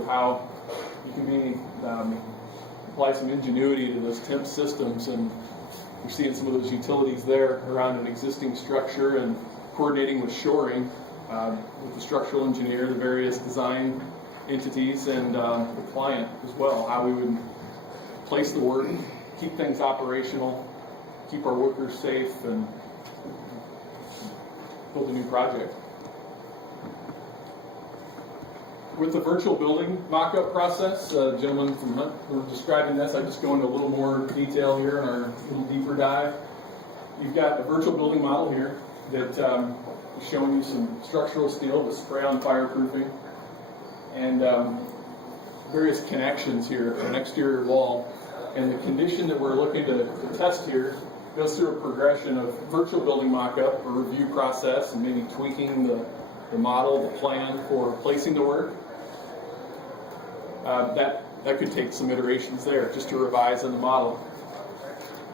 of how you can apply some ingenuity to those temp systems, and we're seeing some of those utilities there around an existing structure and coordinating with shoring with the structural engineer, the various design entities, and the client as well, how we would place the work, keep things operational, keep our workers safe, and build a new project. With the virtual building mock-up process, gentlemen from Hunt were describing this. I just go into a little more detail here in our little deeper dive. You've got a virtual building model here that is showing you some structural steel with spray-on fireproofing and various connections here for an exterior wall. And the condition that we're looking to test here goes through a progression of virtual building mock-up, a review process, and maybe tweaking the model, the plan for placing the work. That could take some iterations there just to revise on the model.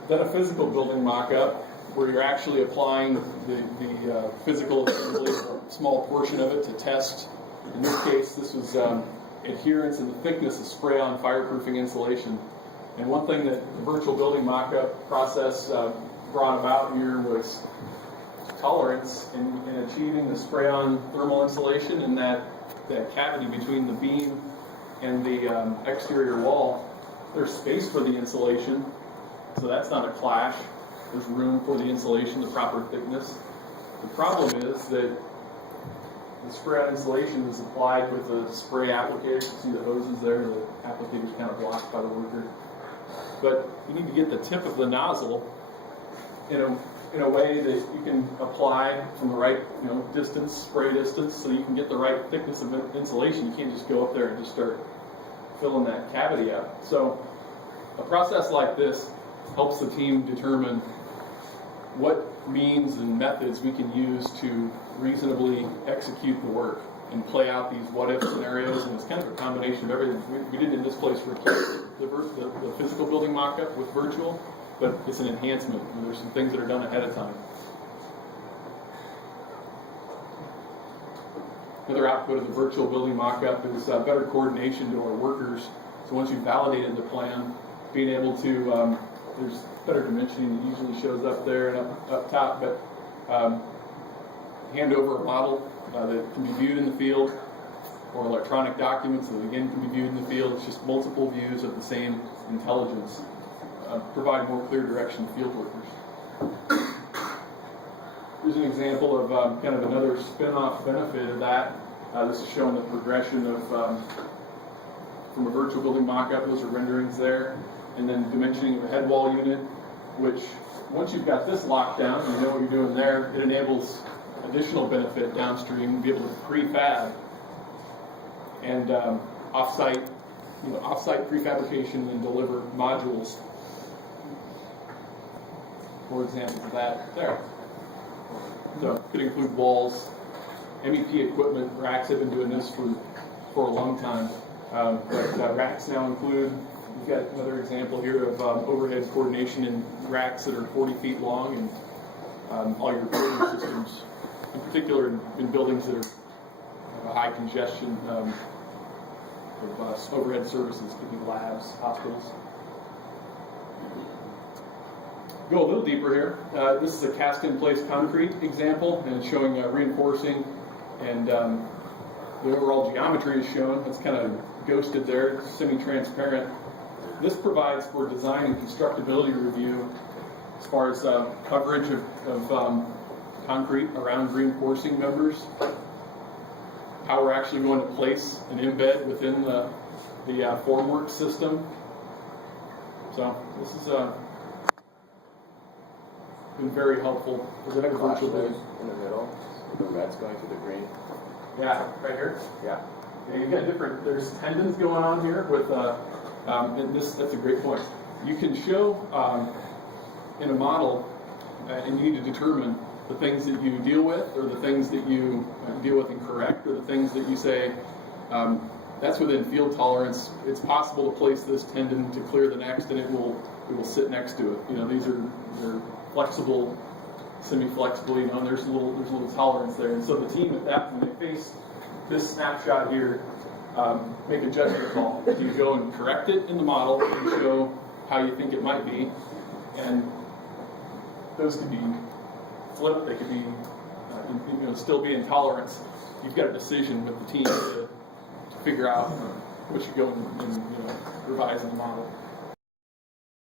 Then a physical building mock-up where you're actually applying the physical assembly, a small portion of it, to test. In this case, this was adherence and the thickness of spray-on fireproofing insulation. And one thing that the virtual building mock-up process brought about here was tolerance in achieving the spray-on thermal insulation in that cavity between the beam and the exterior wall. There's space for the insulation, so that's not a clash. There's room for the insulation, the proper thickness. The problem is that the spray-on insulation is applied with a spray applicator. You see the hoses there, the applicator's kind of blocked by the worker. But you need to get the tip of the nozzle in a way that you can apply from the right distance, spray distance, so you can get the right thickness of insulation. You can't just go up there and just start filling that cavity up. So a process like this helps the team determine what means and methods we can use to reasonably execute the work and play out these what-if scenarios. And it's kind of a combination of everything. We didn't in this place replace the physical building mock-up with virtual, but it's an enhancement. And there's some things that are done ahead of time. Another output of the virtual building mock-up is better coordination to our workers. So once you've validated the plan, being able to, there's better dimensioning that usually shows up there and up top, but hand over a model that can be viewed in the field, or electronic documents that again can be viewed in the field. It's just multiple views of the same intelligence, provide more clear direction to field workers. Here's an example of kind of another spin-off benefit of that. This is showing the progression of from a virtual building mock-up. Those are renderings there, and then dimensioning of a head wall unit, which once you've got this locked down, you know what you're doing there, it enables additional benefit downstream, be able to prefab and off-site prefabrication and deliver modules. For example, of that there. So it could include walls, MEP equipment. Racks have been doing this for a long time. But racks now include, we've got another example here of overhead coordination in racks that are 40 feet long, and all your building systems, in particular in buildings that are high congestion of overhead services, could be labs, hospitals. Go a little deeper here. This is a cast-in-place concrete example, and it's showing reinforcing, and the overall geometry is shown. It's kind of ghosted there, semi-transparent. This provides for design and constructability review as far as coverage of concrete around reinforcing members, how we're actually going to place an embed within the formwork system. So this is been very helpful. Is it a virtual building in the middle? The red's going to the green. Yeah, right here. Yeah. You got different. There's tendons going on here with. And that's a great point. You can show in a model, and you need to determine the things that you deal with, or the things that you deal with and correct, or the things that you say that's within field tolerance. It's possible to place this tendon to clear the next, and it will sit next to it. They're flexible, semi-flexible. And there's a little tolerance there. And so the team at that, when they face this snapshot here, make a judgment call. Do you go and correct it in the model and show how you think it might be? And those could be flipped, they could be, still be in tolerance. You've got a decision with the team to figure out what you go and revise in the model.